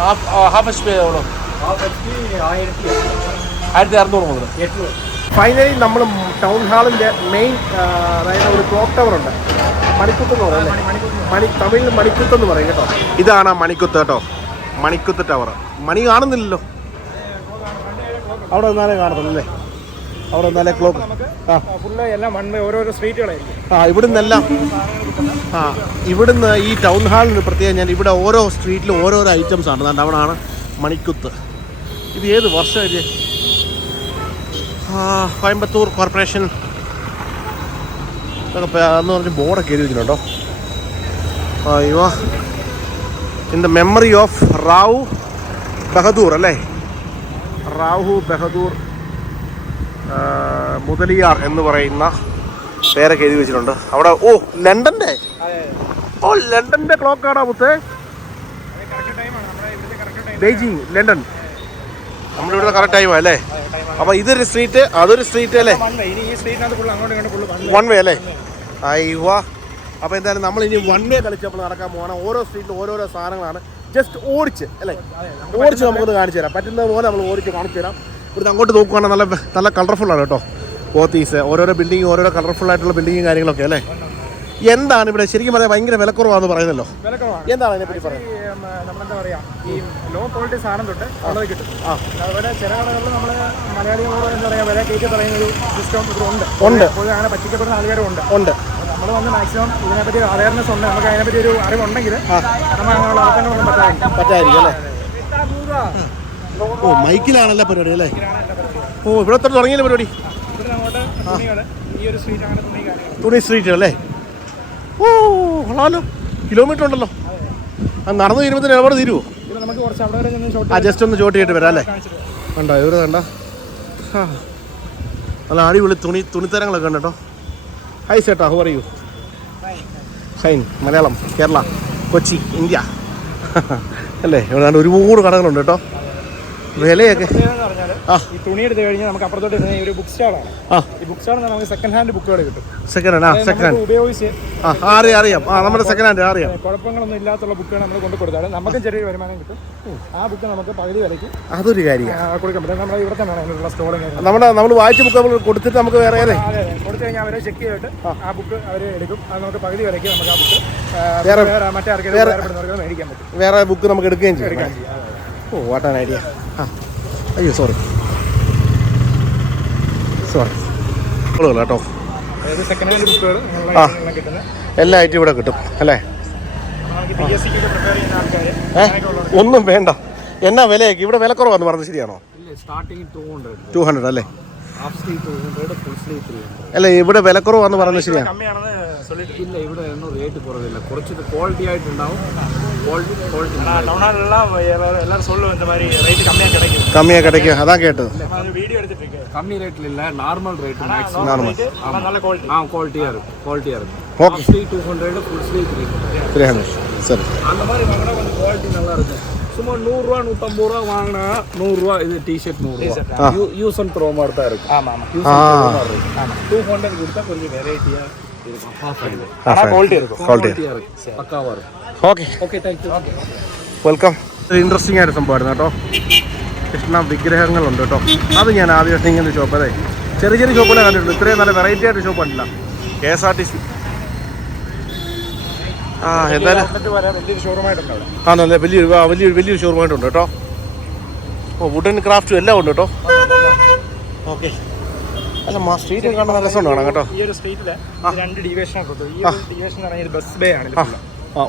Half H P എവ്വളോ ആയിരത്തി അറുന്നൂറ് മുതൽ. ഫൈനലി നമ്മൾ ടൗൺ ഹാളിന്റെ മെയിൻ അതായത് ഒരു ക്ലോക്ക് ടവർ ഉണ്ട്. മണിക്കുത്ത് എന്ന് പറയുന്നത് മണി തമിഴിൽ മണിക്കുത്ത് എന്ന് പറയും കേട്ടോ. ഇതാണ് ആ മണിക്കുത്ത് കേട്ടോ. മണിക്കുത്ത് ടവർ മണി കാണുന്നില്ലല്ലോ. അവിടെ നിന്നാലേ കാണത്തുള്ളൂ അല്ലേ? അവിടെ നല്ല ക്ലോക്ക്. ആ. ഫുള്ള് എല്ലാം വൺ വേ ഓരോരോ സ്ട്രീറ്റുകളായിരിക്കും ആ ഇവിടുന്നെല്ലാം ആ ഇവിടുന്ന് ഈ ടൗൺ ഹാളിന് പ്രത്യേകം ഞാൻ ഇവിടെ ഓരോ സ്ട്രീറ്റിലും ഓരോരോ ഐറ്റംസ് ആണ്. അതുകൊണ്ട് അവിടാണ് മണിക്കുത്ത്. ഇത് ഏത് വർഷം ഇത്? കോയമ്പത്തൂർ കോർപ്പറേഷൻ. എന്ന് പറഞ്ഞ് ബോർഡൊക്കെ എഴുതി വെച്ചിട്ടുണ്ടോ? അയ്യോ. In the memory of Rao Bahadur അല്ലേ? റാവു ബഹദൂർ മുതലിയാർ എന്ന് പറയുന്ന പേരൊക്കെ എഴുതി വെച്ചിട്ടുണ്ട്. അവിടെ ഓ ലണ്ടന്റെ? ഓ ലണ്ടന്റെ ക്ലോക്ക് ആണോ മുത്തേ ബെയ്ജിങ് ലണ്ടൻ. നമ്മുടെ ഇവിടുത്തെ കറക്റ്റ് ടൈം ടൈമാ അല്ലേ? അപ്പൊ ഇതൊരു സ്ട്രീറ്റ് അതൊരു സ്ട്രീറ്റ് അല്ലേ? വൺ വേ അല്ലേ? അയ്യോ. അപ്പൊ എന്തായാലും നമ്മൾ ഇനി വൺ വേ കളിച്ചപ്പോൾ നടക്കാൻ പോകണം ഓരോ സ്ട്രീറ്റിലും ഓരോരോ സാധനങ്ങളാണ്. ജസ്റ്റ് ഓടിച്ച് അല്ലേ? ഓടിച്ച് നമുക്കൊന്ന് കാണിച്ചു തരാം. പറ്റുന്ന പോലെ നമ്മൾ ഓടിച്ച് കാണിച്ചു തരാം. ഇവിടുന്ന് അങ്ങോട്ട് നോക്കുകയാണെങ്കിൽ നല്ല നല്ല കളർഫുൾ ആണ് കേട്ടോ. പോത്തീസ് ഓരോരോ ബിൽഡിങ്ങും ഓരോരോ കളർഫുൾ ആയിട്ടുള്ള ബിൽഡിങ്ങും കാര്യങ്ങളൊക്കെ അല്ലേ? എന്താണ് ഇവിടെ ശരിക്കും പറയാൻ ഭയങ്കര വിലക്കുറവാന്ന് പറയുന്നല്ലോ. എന്താണ് അതിനെപ്പറ്റി പറയുന്നത്? ഈ, ലോ ക്വാളിറ്റി സാധനം തൊട്ട് ഉള്ളത് കിട്ടും. ആ. അതുപോലെ ചില കടകളിൽ നമ്മൾ മലയാളികളോട് എന്താ പറയാ വില കയറ്റി പറയുന്ന ഒരു സിസ്റ്റം ഉണ്ട്. ഉണ്ട്. പൊതുവെ അങ്ങനെ പറ്റിക്കപ്പെടുന്ന ആൾക്കാരും ഉണ്ട്. ഉണ്ട്. നമ്മൾ വന്ന് മാക്സിമം ഇതിനെപ്പറ്റി അവയർനെസ് ഉണ്ട്. നമുക്ക് അതിനെപ്പറ്റി ഒരു അറിവുണ്ടെങ്കിൽ നമ്മൾ അങ്ങനെയുള്ള പറ്റാതിരിക്കും. അല്ലേ? ഓ മൈക്കിലാണല്ലോ പരിപാടി അല്ലേ? ഓ ഇവിടെ എത്ര തുടങ്ങിയല്ലേ പരിപാടി? തുണി സ്ട്രീറ്റ് അല്ലേ ഓ കൊള്ളാലോ. കിലോമീറ്റർ ഉണ്ടല്ലോ. ആ നടന്നു തീരുമ്പോൾ ഇടപാട് തീരുമോ ആ ജസ്റ്റ് ഒന്ന് ചോട്ട് ചെയ്തിട്ട് വരാം അല്ലേ? വേണ്ട ഇവിടെ കണ്ട? നല്ല അടിപൊളി തുണി തുണിത്തരങ്ങളൊക്കെ ഉണ്ട് കേട്ടോ. ഹൈ ചേട്ടാ. Who are you Shine Malayalam Kerala Kochi India. അല്ലേ? ഇവിടെ ഒരുപാട് കടകളുണ്ട് കേട്ടോ. വിലയൊക്കെ. ഈ തുണി എടുത്തു കഴിഞ്ഞാൽ നമുക്ക് അപ്പുറത്തോട്ട് ഇരുന്ന ഒരു ബുക്ക് സ്റ്റാളാണ് ഈ ബുക്ക് സ്റ്റാളിൽ നമുക്ക് സെക്കൻഡ് ഹാൻഡ് ബുക്കുകൾ കിട്ടും. സെക്കൻഡ് ഹാൻഡ് ആ സെക്കൻഡ് നമുക്ക് ഉപയോഗിച്ച് ഹാൻഡ് ആ അറിയാം അറിയാം. ആ നമ്മുടെ സെക്കൻഡ് ഹാൻഡ് അറിയാം. കുഴപ്പങ്ങളൊന്നും ഇല്ലാത്തുള്ള ബുക്കുകൾ നമ്മൾ കൊണ്ട് കൊടുത്താൽ നമുക്കും ചെറിയൊരു വരുമാനം കിട്ടും. ആ ബുക്ക് നമുക്ക് പകുതി വിലയ്ക്ക് അതൊരു കാര്യമാണ് ആ, കൊടുക്കാൻ പറ്റും. നമ്മുടെ ഇവിടെ തന്നെ അതിനുള്ള സ്റ്റോളും നമ്മുടെ നമ്മൾ വായിച്ച ബുക്ക് നമ്മൾ കൊടുത്തിട്ട് നമുക്ക് വേറെ കൊടുത്തു കഴിഞ്ഞാൽ അവരെ ചെക്ക് ചെയ്തിട്ട് ആ. ബുക്ക് അവർ എടുക്കും. അത് നമുക്ക് പകുതി വിലയ്ക്ക് നമുക്ക് ആ ബുക്ക് വേറെ- മറ്റേ ആർക്കെങ്കിലും മേടിക്കാൻ പറ്റും. വേറെ ബുക്ക് നമുക്ക് എടുക്കുകയും ചെയ്യും. എടുക്കാൻ വാട്ട് ആൻ. ഓ ഐഡിയ ആ അയ്യോ സോറി സോറി കേട്ടോ ആ. എല്ലാ ഐറ്റം ഇവിടെ കിട്ടും അല്ലേ? ഏ? ഒന്നും വേണ്ട. എന്നാ വിലയൊക്കെ? ഇവിടെ വിലക്കുറവാന്ന് പറഞ്ഞത് ശരിയാണോ? ടു ഹൺഡ്രഡ് അല്ലേ? half sleeve two hundred full sleeve three hundred അല്ല ഇവിടെ വിലക്കുറവാന്ന് പറഞ്ഞത് ശരിയാണ് കമ്മിയാണെന്ന് சொல்லிட்டு ഇല്ല ഇവിടെ ഒന്നും റേറ്റ് കുറവില്ല കുറച്ച് ക്വാളിറ്റി ആയിട്ടുണ്ടാവും ക്വാളിറ്റി ക്വാളിറ്റി டவுனாலெல்லாம் எல்லாரும் சொல்லுவோம் இந்த மாதிரி ரேட்டு கம்மியாக கிடைக்கும் കമ്മിയാ കിടക്കും അതാ കേട്ടത് அது வீடியோ எடுத்துட்டு இருக்கேன் கம்மி ரேட்ல இல்ல நார்மல் ரேட் மேக்ஸிமம் நார்மல் ஆனால் நல்ல குவாலிட்டி ஆ குவாலிட்டியா இருக்கும் குவாலிட்டியா இருக்கும் okay sleeve two hundred full sleeve three three hundred சரி அந்த மாதிரி வாங்கினா கொஞ்சம் குவாலிட்டி நல்லா இருக்கும் சும்மா நூறுரூவா நூற்றம்பது ரூபா வாங்கினா நூறுரூவா இது டிஷர்ட் நூறுரூவா யூஸ் அண்ட் த்ரோ மாதிரி தான் இருக்கும் ஆமாம் ஆமாம் யூஸ் அண்ட் த்ரோ மாதிரி இருக்கும் டூ ஹண்ட்ரட் கொடுத்தா கொஞ்சம் வெரைட்டியாக இருக்கும் ஹாஃப் ஹண்ட்ரட் ஆனால் குவாலிட்டி இருக்கும் ക്വാളിറ്റി குவாலிட்டியாக இருக்கும் பக்காவாக இருக்கும் ഓക്കെ ஓகே தேங்க்யூ വെൽക്കം ഒരു ഇൻട്രസ്റ്റിംഗ് ആയിട്ട് സംഭവമായിരുന്നു കേട്ടോ കൃഷ്ണ വിഗ്രഹങ്ങളുണ്ട് കേട്ടോ അത് ഞാൻ ആദ്യമായിട്ട് ഇങ്ങനെ ഒരു ഷോപ്പ് അതെ ചെറിയ ചെറിയ ഷോപ്പുകളെ കണ്ടിട്ടുണ്ട് ഇത്രയും നല്ല വെറൈറ്റി ആയിട്ട് ഷോപ്പ് കണ്ടില്ല K S R T C ആ എന്തായാലും വലിയൊരു നല്ല വലിയൊരു വലിയ വലിയൊരു ഷോറൂമായിട്ടുണ്ട് കേട്ടോ. ഓ വുഡൻ ക്രാഫ്റ്റും എല്ലാം ഉണ്ട് കേട്ടോ. ഓക്കെ അല്ല മാ സ്ട്രീറ്റ് കാണാൻ നല്ല രസമുണ്ട് കാണാം കേട്ടോ. ഈ ഒരു സ്ട്രീറ്റിൽ രണ്ട് കൊടുത്തത് ഈ ഒരു ഡിവിഷൻ എന്ന് പറഞ്ഞാൽ ബസ് ബേ ആണ്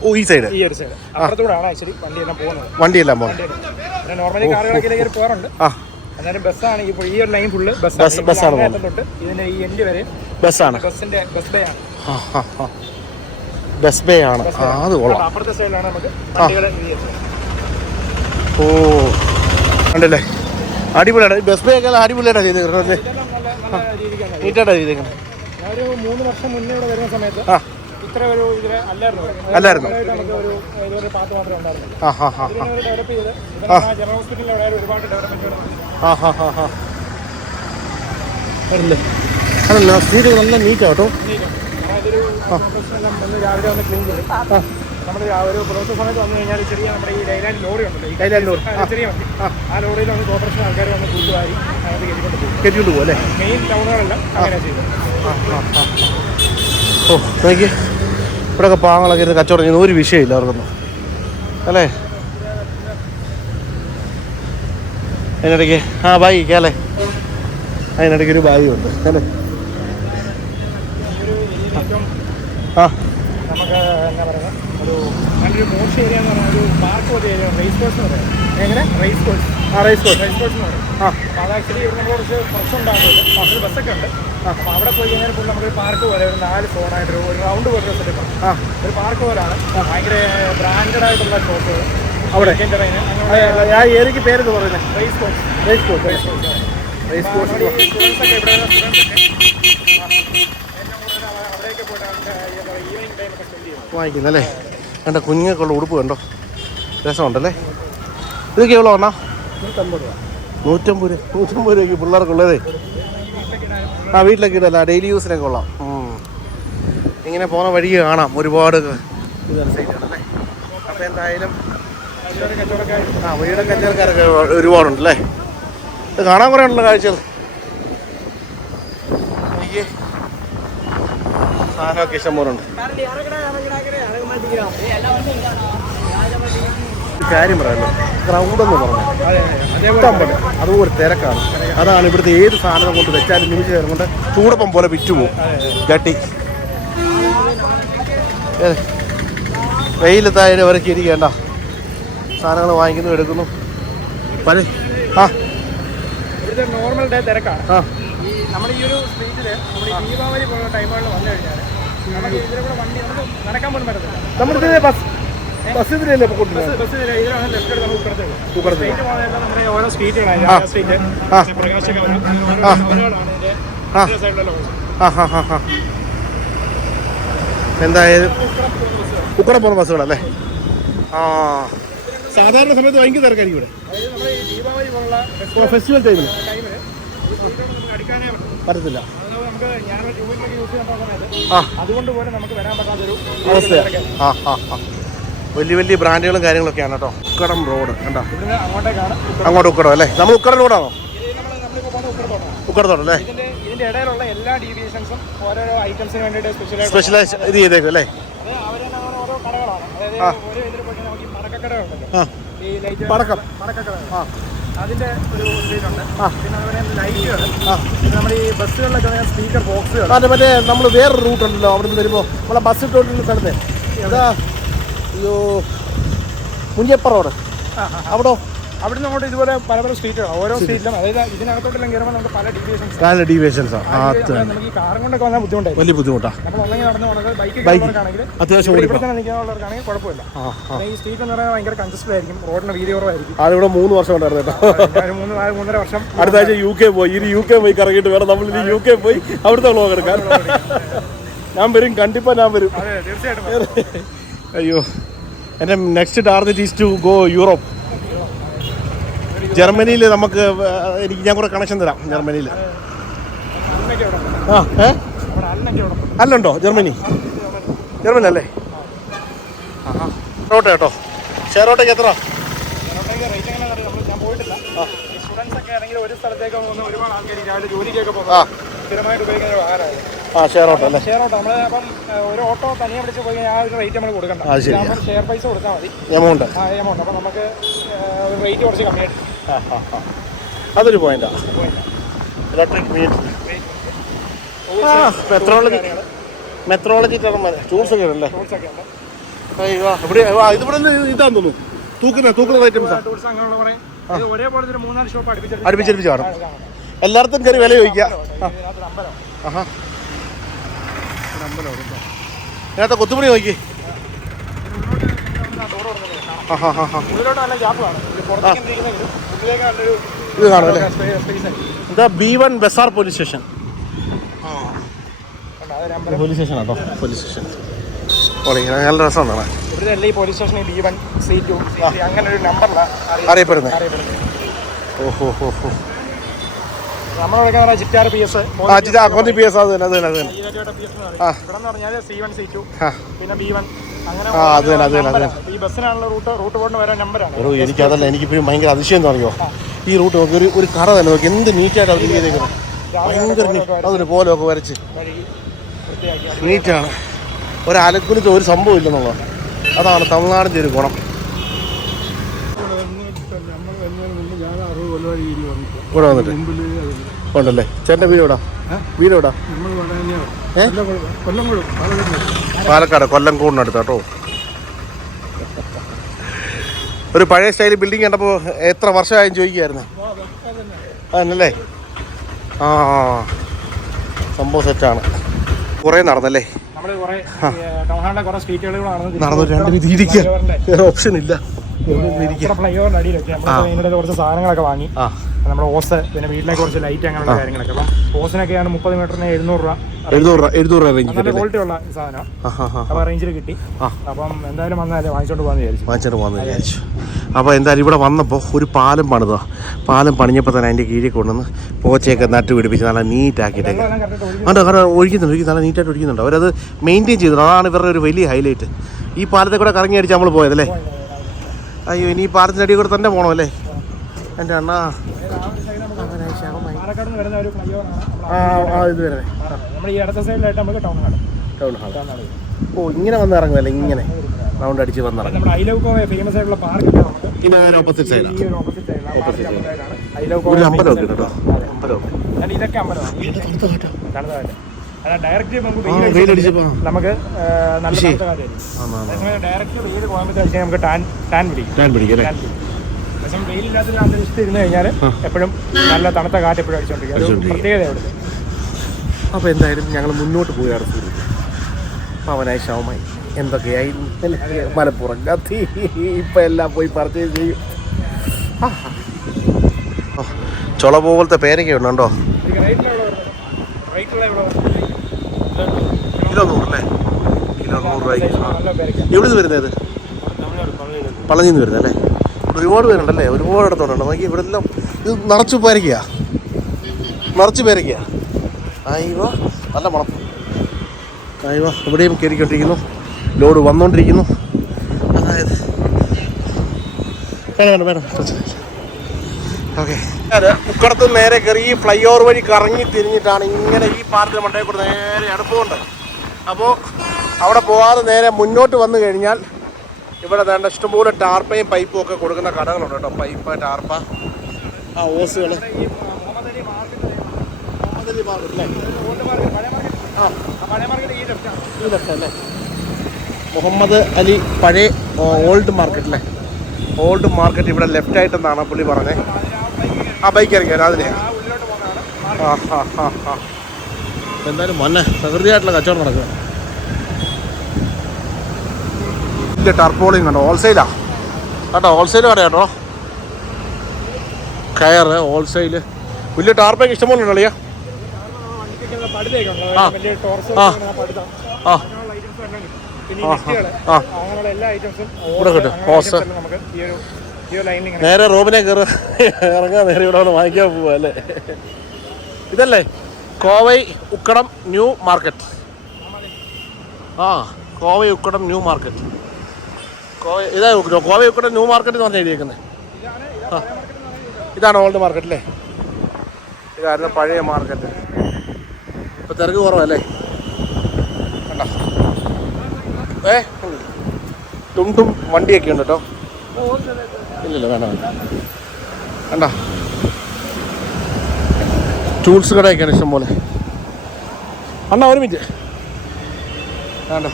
ഓ ഈ സൈഡ് ഈ ഒരു സൈഡ് അപ്പുറത്തൂടെയാണ് ആക്ച്വലി വണ്ടിയെല്ലാം പോകുന്നത്. വണ്ടിയെല്ലാം പോകണം പിന്നെ നോർമലി കാറുകളൊക്കെ പോകാറുണ്ട്. എന്നാലും ബസ്സാണ് ഈ ഈ ഒരു ലൈൻ ഫുള്ള് ബസ്- ബസ്സാണ് തൊട്ട് ഇതിന്റെ ഈ എൻഡ് വരെ ബസ്സാണ് ബസ്സിന്റെ ബസ് ബേ ആണ്. ആ ആ ആ ബസ് ബേ ആണ്. അത് കൊള്ളാം. ഓ. കണ്ടല്ലേ? അടിപൊളിയാണ് ബസ് ബേ ഒക്കെ അടിപൊളിയായിട്ടാണ് ചെയ്തേക്കുന്നത്. നീറ്റായിട്ടാണ് ചെയ്തേക്കുന്നത്. ഞാനൊരു മൂന്ന് വർഷം മുന്നേ ഇവിടെ വരുന്ന സമയത്ത് ആ. ഇത്ര ഒരു ഇതിൽ അല്ലായിരുന്നു. അതല്ല സ്ത്രീകൾ നല്ല നീറ്റാ കേട്ടോ. അതൊരു പ്രൊഫഷണൽ ഒന്ന് രാവിലെ ഒന്ന് ക്ലീൻ ചെയ്യും. നമ്മൾ ആ ഒരു പ്രോസസ് സമയത്ത് വന്നു കഴിഞ്ഞാൽ ചെറിയ നമ്മുടെ ഈ ലൈലാൻഡ് ലോറി ഉണ്ടല്ലോ. ഈ ലൈലാൻഡ് ലോറി. ആ, ചെറിയ വണ്ടി. ആ ലോറിയിൽ വന്ന് കോർപ്പറേഷൻ ആൾക്കാർ വന്ന് കൂട്ടുവാരി അതിനകത്ത് കയറ്റിക്കൊണ്ട് പോകും. കയറ്റിക്കൊണ്ട് പോകും അല്ലേ? മെയിൻ ടൗണുകളെല്ലാം അങ്ങനെ ഓ ഇവിടെയൊക്കെ പാങ്ങളൊക്കെ ഇരുന്ന് കച്ചവടം ചെയ്യുന്ന ഒരു വിഷയമില്ല അവർക്കൊന്നും. അല്ലേ? അതിനിടയ്ക്ക് ആ ബായി കേളെ. അതിനിടയ്ക്ക് ഒരു ബായി ഉണ്ട്. അല്ലേ ആ നമുക്ക് എന്താ പറയുക ഒരു നല്ലൊരു മോശം ഏരിയ എന്ന് പറഞ്ഞാൽ ഒരു പാർക്ക് പോലെ ഏരിയ റേസ് കോഴ്സ് എന്ന് പറയുന്നത് എങ്ങനെ? റേസ് കോഴ്സ് ആ റേസ് കോഴ്സ് റേസ് കോഴ്സ് എന്ന് പറയും. ആ. അപ്പോൾ അത് ആക്ച്വലി ഇവിടെ നമ്മൾ കുറച്ച് ഫ്രഷ് ഉണ്ടാകുന്നുണ്ട് ഒരു ബസ്സൊക്കെ ഉണ്ട്. അപ്പോൾ അവിടെ പോയി കഴിഞ്ഞാൽ നമുക്കൊരു പാർക്ക് പോലെ ഒരു നാല് സോണായിട്ട് ഒരു റൗണ്ട് പോലെ ഒരു സെറ്റപ്പ് ഒരു പാർക്ക് പോലാണ് ഭയങ്കര ബ്രാൻഡഡ് ആയിട്ടുള്ള ഷോപ്പ് അവിടെ. ആ ഏരിയക്ക് പേരെന്ന് പറയുന്നത് race course race course race course race course ഇവിടെ സ്റ്റുഡൻസൊക്കെ ഏറ്റവും വാങ്ങിക്കുന്നല്ലേ? കണ്ട കുഞ്ഞുങ്ങൾക്കുള്ള ഉടുപ്പ് കണ്ടോ? രസമുണ്ടല്ലേ? ഇതൊക്കെ എവിടെ വന്നാ നൂറ്റമ്പത് രൂപ. നൂറ്റമ്പത് രൂപയ്ക്ക് പിള്ളേർക്കുള്ളതേ. ആ വീട്ടിലൊക്കെ ഇടല്ല ഡെയിലി യൂസിനൊക്കെ ഉള്ള ഇങ്ങനെ പോകുന്ന വഴി കാണാം. ഒരുപാട് സൈറ്റാണല്ലേ? എന്തായാലും ആ വീടും കച്ചവടക്കാരൊക്കെ ഒരുപാടുണ്ടല്ലേ? ഇത് കാണാൻ കുറേ ഉണ്ടല്ലോ കാഴ്ചകൾ. സാധനമൊക്കെ കാര്യം പറയാമല്ലോ ക്രൗഡ് എന്ന് പറഞ്ഞു അതെ തിരക്കാണ്. അതാണ് ഇവിടുത്തെ ഏത് സാധനം കൊണ്ട് വെച്ചാലും നിമിഷം നേരം കൊണ്ട് ചൂടപ്പം പോലെ വിറ്റുപോകും. ഗട്ടി. വെയിലത്തായാലും അവരൊക്കെ ഇരിക്കേണ്ട സാധനങ്ങൾ വാങ്ങിക്കുന്നു എടുക്കുന്നു. പല ആ. നോർമൽ ഡേ തിരക്കാണ്. ആ. ഈ നമ്മുടെ ഈ ഒരു സ്ട്രീറ്റിൽ നമ്മൾ ഈ ദീപാവലി പോലുള്ള ടൈമുകളിൽ വന്നു കഴിഞ്ഞാൽ നമ്മളിത് ബസ് ബസ് ഇതിലല്ലേ എന്തായാലും ഉക്കട പോകുന്ന ബസ്സുകളല്ലേ? ആ. സാധാരണ സമയത്ത് ഭയങ്കര തിരക്കായിരിക്കും ഇവിടെ. ഫെസ്റ്റിവൽ ടൈമിൽ പറ്റത്തില്ല. നമുക്ക് ഞാൻ ടൂ വീലറൊക്കെ യൂസ് ചെയ്യാൻ സമയത്ത് അതുകൊണ്ട് പോലും നമുക്ക് വരാൻ പറ്റാത്തൊരു അവസ്ഥയാണ് വലിയ വലിയ ബ്രാൻഡുകളും കാര്യങ്ങളൊക്കെയാണ് കേട്ടോ. ഉക്കടം റോഡ് കണ്ടോ? അങ്ങോട്ട് ഉക്കടം അല്ലേ? നമ്മൾ ഉക്കടം റോഡാണോ? ഉക്കടത്തോട് അല്ലേ? ഇതിന്റെ ഇടയിലുള്ള എല്ലാ ഡീവിയേഷൻസും ഓരോരോ ഐറ്റംസിന് വേണ്ടിയിട്ട് സ്പെഷ്യലായിട്ട് സ്പെഷ്യലൈസ് ഇത് ചെയ്തേക്കും അല്ലേ? പടക്കം പടക്കം. ആ. അതിന്റെ ഒരു ഇതിലുണ്ട്. പിന്നെ അതുപോലെ ലൈറ്റുകൾ. പിന്നെ ഈ ബസ്സുകളിലൊക്കെ സ്പീക്കർ ബോക്സുകൾ അതെ മറ്റേ നമ്മൾ വേറൊരു റൂട്ട് ഉണ്ടല്ലോ അവിടെ നിന്ന് വരുമ്പോൾ നമ്മളെ ബസ് ഇട്ടോണ്ടിരുന്ന സ്ഥലത്തെ. അതാ അയ്യോ മുഞ്ചപ്പ അവിടെ. അവിടോ? അവിടുന്ന് അങ്ങോട്ട് ഇതുപോലെ പല പല സ്ട്രീറ്റുകളാണ് ഓരോ സ്ട്രീറ്റിലും അതായത് ഇതിനകത്തോട്ടെല്ലാം കയറുമ്പോൾ നമുക്ക് പല ഡീവിയേഷൻസ് പല ഡീവിയേഷൻസ് നമുക്ക് ഈ കാറും കൊണ്ടൊക്കെ വന്നാൽ ബുദ്ധിമുട്ടായി വലിയ ബുദ്ധിമുട്ടാണ് നമ്മൾ ഒന്നെങ്കിൽ നടന്നു പോകുന്നത് ബൈക്ക് ബൈക്കാണെങ്കിൽ അത്യാവശ്യം ഇവിടെ തന്നെ നിൽക്കാനുള്ളവർക്കാണെങ്കിൽ കുഴപ്പമില്ല. ഈ സ്ട്രീറ്റ് എന്ന് പറയുന്നത് ഭയങ്കര കൺജസ്റ്റഡ് ആയിരിക്കും. റോഡിന് വീതി കുറവായിരിക്കും. അതിവിടെ മൂന്ന് വർഷം ഉണ്ടായിരുന്നു കേട്ടോ. മൂന്ന് നാല് മൂന്നര വർഷം അടുത്ത ആഴ്ച യു കെ പോയി. ഇനി യു കെ പോയി കറങ്ങിയിട്ട് വേണം. നമ്മൾ ഇനി യു കെ പോയി അവിടുത്തെ വ്ളോഗ് എടുക്കാൻ. ഞാൻ വരും. കണ്ടിപ്പാ ഞാൻ വരും. അയ്യോ. എന്റെ next target is to go Europe ജർമ്മനിയിൽ നമുക്ക് എനിക്ക് ഞാൻ കുറേ കണക്ഷൻ തരാം ജർമ്മനിയിൽ. ആ ഏ? അല്ലുണ്ടോ ജർമ്മനി? ജർമ്മനി അല്ലേ? ഷെയർ കേട്ടോ. ഷെയർ ഓട്ടോക്ക് എത്ര ഒരു സ്ഥലത്തേക്ക് പോകുന്ന ഒരുപാട് ആൾക്കാർ ജോലിക്കൊക്കെ പോകാം സ്ഥിരമായിട്ട് ഉപയോഗിക്കുന്ന വാഹനമാണ് ആ ഷെയർ ഓട്ടോ അല്ലേ? ഷെയർ ഓട്ടോ നമ്മൾ അപ്പം ഒരു ഓട്ടോ തനിയെ വിളിച്ച് പോയി ആ ഒരു റേറ്റ് നമ്മൾ കൊടുക്കണ്ട. ആ. ഇതാകുമ്പോൾ ഷെയർ പൈസ കൊടുത്താൽ മതി. എമൗണ്ട് ആ എമൗണ്ട് അപ്പം നമുക്ക് ഏഹ്, ഒരു റേറ്റ് കുറച്ച് കമ്മിയായിട്ട്. ആ ആ ആ. അതൊരു പോയിന്റാ ഇലക്ട്രിക് മീറ്റർ ആ. മെട്രോളജി മെട്രോളജി ടൂൾസ് ഒക്കെ ഉണ്ടല്ലേ? ഒക്കെ ഉണ്ട്. അയ്യോ ഇവിടെ ആ, ഇതിവിടെ നിന്ന് ഇതാന്ന് തോന്നുന്നു. തൂക്കുന്ന തൂക്കുന്ന ഐറ്റംസാ ടൂൾസ് അങ്ങനെയുള്ള കുറേ ഇത് ഒരേപോലത്തെ ഒരു മൂന്നാൽ ഷോപ്പ് അടുപ്പിച്ചടുപ്പിച്ച് അടുപ്പിച്ചടുപ്പിച്ച് കാണും. കാണാം. എല്ലായിടത്തും കയറി വില ചോദിക്കുക. ഇതിനകത്തൊരു അമ്പലം ആഹാ. ഇതിനകത്ത് കൊത്തുപണി നോക്കി. ഇത് കാണും അല്ലേ? ഇതാ B one Bazar police station? Police station auto police station. നല്ല രസമാണ് ഈ പോലീസ് സ്റ്റേഷനിൽ B one C two C അങ്ങനെ ഒരു നമ്പറിലാണ് അറിയപ്പെടുന്നത്. അറിയപ്പെടുന്നത്. ഓഹോ ഹോ ഹോ. നമ്മളവിടെ പി എസ്. ആ ചില അക്കൗണ്ടി പി എസ് അത് തന്നെ അത് തന്നെ അത് തന്നെ. പി എസ് എന്ന് ആ. പറയും പറഞ്ഞാൽ സി വൺ സി ടു ആ. പിന്നെ ബി വൺ അങ്ങനെ ആ, അത് തന്നെ, അത് തന്നെ, അത് നമ്പരാണ്. ഈ റൂട്ട് റൂട്ട് ബോർഡിന് വരാൻ നമ്പറാണ് എടോ എനിക്കതല്ല എനിക്കിപ്പോഴും ഭയങ്കര അതിശയം എന്ന് അറിയോ? ഈ റൂട്ട് നോക്കി ഒരു ഒരു കറ തന്നെ നോക്കി എന്ത് നീറ്റായിട്ട് അവർ ചെയ്തേക്കുന്നത് ഭയങ്കര നീ- അതിന് കോലമൊക്കെ വരച്ച്. വൃത്തിയാക്കി. നീറ്റാണ്. ഒരു അലക്കുലത്ത് ഒരു സംഭവം ഇല്ലെന്നുള്ളത് അതാണ് തമിഴ്നാടിന്റെ ഒരു ഗുണം ഞാൻ അറുപത് കൊല്ലമായി ഈ വന്നിട്ട് ഇവിടെ വന്നിട്ട്? ഉണ്ടല്ലേ? ചേട്ടന്റെ വീട് എവിടാ? വീട് എവിടാ? നമ്മൾ വളരെ ഏ? കൊല്ലംകുളം പാലക്കാട്. കൊല്ലം കൂടിനടുത്ത് കേട്ടോ. ഒരു പഴയ സ്റ്റൈൽ ബിൽഡിംഗ് കണ്ടപ്പോൾ എത്ര വർഷമായും ചോദിക്കുമായിരുന്നു അതന്നല്ലേ? ആ സംഭവം സെറ്റാണ് കുറേ നടന്നല്ലേ? നടന്നു രണ്ട് രീതി ഇരിക്കുക ഓപ്ഷൻ ഇല്ല. ഇരിക്കുക ഫ്ലൈ ഓവറിന്റെ അടിയിലൊക്കെ നമ്മൾ കുറച്ച് സാധനങ്ങളൊക്കെ വാങ്ങി. നമ്മുടെ ഓസ് പിന്നെ വീട്ടിലെ കുറച്ച് ലൈറ്റ് അങ്ങനെയുള്ള കാര്യങ്ങളൊക്കെ. അപ്പം ഓസിനൊക്കെയാണ് മുപ്പത് മീറ്ററിന് എഴുന്നൂറ് രൂപ എഴുന്നൂറ് രൂപ എഴുന്നൂറ് രൂപ നല്ല ക്വാളിറ്റി ഉള്ള സാധനം അപ്പോൾ റേഞ്ചിൽ കിട്ടി. അപ്പം എന്തായാലും വന്നാലേ വാങ്ങിച്ചോണ്ട് പോകാന്ന് വിചാരിച്ചു. വാങ്ങിച്ചിട്ട് പോകുന്നത് വിചാരിച്ചു. അപ്പോൾ എന്തായാലും ഇവിടെ വന്നപ്പോൾ ഒരു പാലം പണിതാ. പാലം പണിഞ്ഞപ്പോൾ തന്നെ അതിന്റെ കീഴിൽ കൊണ്ടുവന്ന് പോച്ചയൊക്കെ നട്ട് പിടിപ്പിച്ച് നല്ല നീറ്റാക്കിയിട്ടേക്ക്. അതുകൊണ്ട് കാരണം ഒഴിക്കുന്നുണ്ട് ഒഴിക്കും നല്ല നീറ്റായിട്ട് ഒഴിക്കുന്നുണ്ട്. അവരത് മെയിന്റെയിൻ ചെയ്തിട്ടുണ്ട്. അതാണ് ഇവരുടെ ഒരു വലിയ ഹൈലൈറ്റ് ഈ പാലത്തെ കൂടെ കറങ്ങി അടിച്ച് നമ്മൾ പോയതല്ലേ? അയ്യോ ഇനി ഈ അടി അടിയിൽ കൂടെ തന്നെ പോകണം അല്ലേ? എന്റെ അണ്ണാ. ആ ഇത് വരെ. നമ്മൾ ഈ ഇടത്തെ സൈഡിലായിട്ട് നമുക്ക് ടൗൺ ഹാൾ. ഓ ഇങ്ങനെ വന്ന് ഇറങ്ങുമല്ലേ ഇങ്ങനെ. റൗണ്ട് അടിച്ച് നമുക്ക് ഇത് ഓപ്പോസിറ്റ് സൈഡാണ് ഒരു അമ്പലമൊക്കെ കേട്ടോ. അമ്പലമൊക്കെ അല്ല ഡയറക്റ്റ് നമുക്ക് വെയിൽ. നമുക്ക് നല്ല ഡയറക്റ്റ് വെയിൽ നമുക്ക് ടാൻ ടാൻ പിടിക്കും ടാൻ പിടിക്കും പക്ഷേ വെയിലില്ലാത്തൊരു അന്തരീക്ഷത്തിൽ ഇരുന്ന് കഴിഞ്ഞാൽ എപ്പോഴും നല്ല തണുത്ത കാറ്റ് എപ്പോഴും അടിച്ചുകൊണ്ടിരിക്കും അത് അടിച്ചുകൊണ്ടിരിക്കും. പ്രത്യേകത അവിടുത്തെ അപ്പോൾ എന്തായാലും ഞങ്ങൾ മുന്നോട്ട് പോയി സുഹൃത്ത് പവനായി ശവമായി എന്തൊക്കെയായി? മലപ്പുറം കത്തി. ഇപ്പം എല്ലാം പോയി പർച്ചേസ് ചെയ്യും. ചൊള പോലത്തെ പേരൊക്കെ ഉണ്ടോ? റേറ്റുള്ള കിലോ നൂറല്ലേ? കിലോ നൂറ് രൂപയ്ക്ക്. എവിടെ നിന്ന് വരുന്നത്? പളഞ്ഞിൽ നിന്ന് വരുന്നത് അല്ലേ? ഒരുപാട് പേരുണ്ടല്ലേ? ഒരുപാട് ഇടത്തോണ്ട് നോക്കി ഇവിടെ എല്ലാം ഇത് നിറച്ചു പേരയ്ക്കുക നിറച്ചു പേരയ്ക്കുക അയ്യോ നല്ല മണം. അയ്യോ ഇവിടെയും കയറിക്കൊണ്ടിരിക്കുന്നു. ലോഡ് വന്നുകൊണ്ടിരിക്കുന്നു അതായത് വേണം വേണം വേണം ഓക്കെ. മുക്കടത്ത് നേരെ കയറി ഈ ഫ്ലൈ ഓവർ വഴി കറങ്ങി തിരിഞ്ഞിട്ടാണ് ഇങ്ങനെ ഈ പാർക്കിന് മണ്ടയിൽ കൂടെ നേരെ അടുപ്പമുണ്ട്. അപ്പോൾ അവിടെ പോകാതെ നേരെ മുന്നോട്ട് വന്നു കഴിഞ്ഞാൽ ഇവിടെ വേണ്ട ഇഷ്ടംപോലെ ടാർപ്പയും പൈപ്പും ഒക്കെ കൊടുക്കുന്ന കടകളുണ്ട് കേട്ടോ. പൈപ്പ് ടാർപ്പ ആ ഓസുകൾ. മുഹമ്മദ് അലി പഴയ ഓൾഡ് മാർക്കറ്റ് അല്ലേ? ഓൾഡ് മാർക്കറ്റ് ഇവിടെ ലെഫ്റ്റ് ആയിട്ടെന്നാണ് പുള്ളി പറഞ്ഞത്. ആ ബൈക്ക് ഇറങ്ങിയാൽ രാവിലെ ആ എന്തായാലും മന്നെ പ്രകൃതിയായിട്ടുള്ള കച്ചവടം നടക്കുക ഇല്ല ടർപ്പോളിയും കണ്ടോ? ഹോൾസെയിലാ കേട്ടോ ഹോൾസെയിൽ കട കേട്ടോ കയറ് ഹോൾസെയിൽ വലിയ ടാർപ്പൊക്കെ ഇഷ്ടംപോലെ ഉണ്ടോ അളിയാ? ആ. വലിയ ടോർസ് ആ. പടുത ആ ഇവിടെ കിട്ടും. ഹോസ്. നേരെ റോബിനെ കയറി ഇറങ്ങാൻ നേരെ ഇവിടെ വന്ന് വാങ്ങിക്കാൻ പോവാ അല്ലേ? ഇതല്ലേ? Kovai Ukkadam new market. ആ കോവൈ ഉക്കടം ന്യൂ മാർക്കറ്റ്. കോവൈ ഇതാ. കോവൈ ഉക്കടം ന്യൂ മാർക്കറ്റ് എന്ന് പറഞ്ഞാൽ എഴുതിയേക്കുന്നത് ആ ഇതാണ് ഓൾഡ് മാർക്കറ്റ് അല്ലേ? ഇതായിരുന്നു പഴയ മാർക്കറ്റ്. ഇപ്പൊ തിരക്ക് കുറവല്ലേ? കണ്ടോ? ഏ? ടും ടും വണ്ടിയൊക്കെ ഉണ്ട് കേട്ടോ ഇല്ലല്ല വേണ്ട വേണ്ട. വേണ്ട ടൂൾസ് കടയൊക്കെയാണ് ഇഷ്ടം പോലെ. അണ്ണാ ഒരു മിനിറ്റ്. വേണ്ട.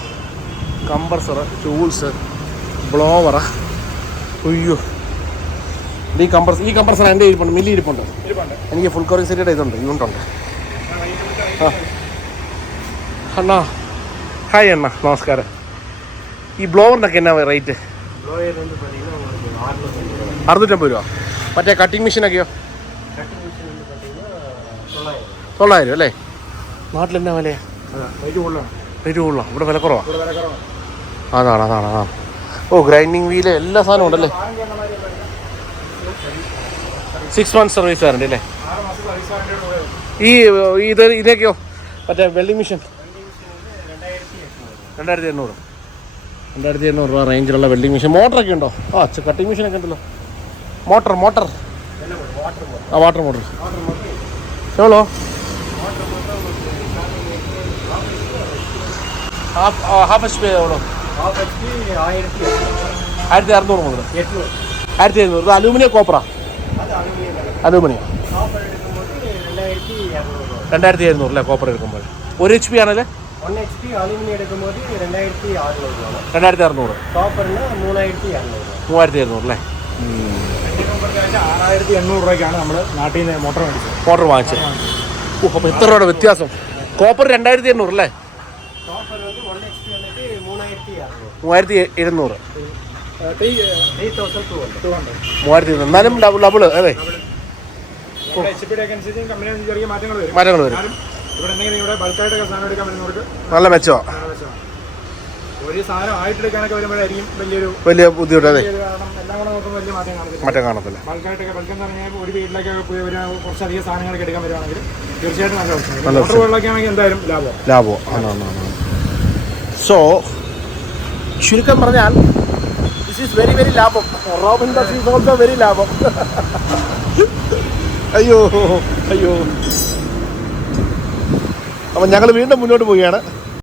കംപ്രസർ ടൂൾസ് ബ്ലോവർ ഉയ്യോ ഈ കംപ്രസർ ഈ കംപ്രസർ എന്റെ ഇരിപ്പുണ്ട് മില്ലി ഇരിപ്പുണ്ട്. എനിക്ക് ഫുൾ കവറിംഗ് സെറ്റിയുടെ ഇതുണ്ട് യൂണിറ്റുണ്ട് ആ. അണ്ണാ. ഹായ് അണ്ണ. നമസ്കാരം. ഈ ബ്ലോവറിനൊക്കെ എന്നാ റേറ്റ് അറുന്നൂറ്റമ്പത് രൂപ. മറ്റേ കട്ടിംഗ് മെഷീനൊക്കെയോ തൊള്ളായിരം അല്ലേ? നാട്ടിൽ എന്നാ വിലയാ റേറ്റ് കൂടുതലാണ് ഇവിടെ വില കുറവാണ് ഇവിടെ വില കുറവാണ് അതാണ് അതാണ് അതാണ്. ഓ ഗ്രൈൻഡിങ് വീൽ എല്ലാ സാധനവും ഉണ്ടല്ലേ? സിക്സ് മന്ത്സ് സർവീസ് വാറണ്ടി അല്ലേ? ആറ് മാസം സർവീസ് വാറണ്ടി ഈ ഇത് ഇതൊക്കെയോ? മറ്റേ വെൽഡിംഗ് മെഷീൻ രണ്ടായിരത്തി എണ്ണൂറ്. രണ്ടായിരത്തി എണ്ണൂറ് രൂപ റേഞ്ചിലുള്ള വെൽഡിംഗ് മെഷീൻ മോട്ടറൊക്കെ ഉണ്ടോ? ആ കട്ടിങ് മെഷീനൊക്കെ ഉണ്ടല്ലോ. Motor motor. ആ വാട്ടർ മോട്ടർ എവ്വളോ ഹാഫ് എച്ച് പി എവ്വളോ ആയിരത്തി അറുന്നൂറ് മുതൽ ആയിരത്തി എഴുന്നൂറ് ഇത് അലൂമിനിയം കോപ്പറ അലൂമിനിയം രണ്ടായിരത്തി എഴുന്നൂറ് അല്ലേ കോപ്പർ എടുക്കുമ്പോൾ ഒരു എച്ച് പി ആണല്ലേ? ஒன் ஹெச்பி அலுமினியம் எடுக்கும்போது ரெண்டாயிரத்தி அறுநூறு ரூபா രണ്ടായിരത്തി അറുന്നൂറ് காப்பர்னா மூணாயிரத்தி இரநூறு ரூபா മൂവായിരത്തി എഴുന്നൂറ് അല്ലേ ആറായിരത്തി എണ്ണൂറ് രൂപയ്ക്കാണ് നമ്മൾ നാട്ടിൽ നിന്ന് മോട്ടർ മേടിച്ചത് മോട്ടർ വാങ്ങിച്ചത് ഓ അപ്പോൾ ഇത്ര രൂപയുടെ വ്യത്യാസം കോപ്പർ രണ്ടായിരത്തി എണ്ണൂറ് അല്ലേ காப்பர் வந்து ஒன் ஹெச்பி வந்துட்டு மூணாயிரத்தி இரநூறு മൂവായിരത്തി എഴുന്നൂറ് three three thousand two hundred two hundred മൂവായിരത്തി എഴുന്നൂറ് എന്നാലും ഡബിൾ ഡബിൾ അതെ എച്ച് പിയുടെ ഒക്കെ അനുസരിച്ച് കമ്പനി ചെറിയ മാറ്റങ്ങൾ വരും മാറ്റങ്ങൾ വരും എന്നാലും ഇവിടെ എന്തെങ്കിലും ഇവിടെ ബൾക്കായിട്ടൊക്കെ സാധനം എടുക്കാൻ വരുന്നവർക്ക് നല്ല മെച്ചോ ഒരു സാധനം ആയിട്ടെടുക്കാനൊക്കെ വരുമ്പോഴായിരിക്കും വലിയൊരു വലിയ ബുദ്ധിമുട്ട് അതെ വലിയൊരു കാരണം. എല്ലാം കൂടെ നോക്കുമ്പോൾ വലിയ മാറ്റം കാണത്തില്ല. മാറ്റം കാണത്തില്ല. ബൾക്കായിട്ടൊക്കെ ബൾക്ക് എന്ന് പറഞ്ഞാൽ ഒരു വീട്ടിലേക്കൊക്കെ പോയി ഒരു കുറച്ചധികം സാധനങ്ങളൊക്കെ എടുക്കാൻ വരുവാണെങ്കിൽ തീർച്ചയായിട്ടും നല്ല ഓപ്ഷൻ നല്ല മോട്ടോർ ആണെങ്കിൽ എന്തായാലും ലാഭം. ലാഭം. ആണ് ആണ് ആണ്. സോ ചുരുക്കം പറഞ്ഞാൽ ദിസ് ഈസ് വെരി വെരി ലാഭം. Robin this is also very ലാഭം. അയ്യോ അയ്യോ. അപ്പം ഞങ്ങൾ വീണ്ടും മുന്നോട്ട് പോവുകയാണ്.